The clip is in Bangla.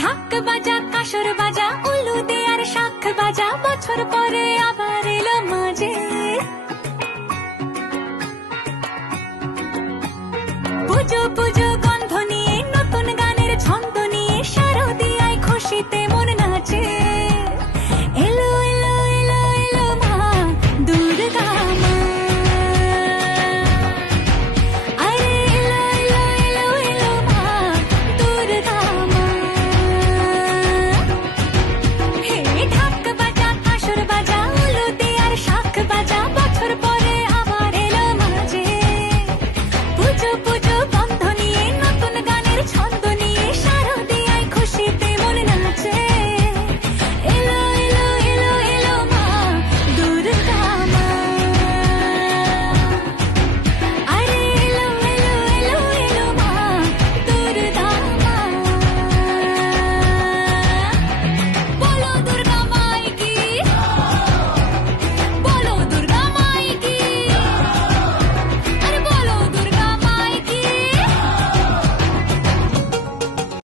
ঢাক বাজা কাসর বাজা উলু দে আর শাখ বাজা, বছর পরে আবার এলো মাঝে। পুজো পুজো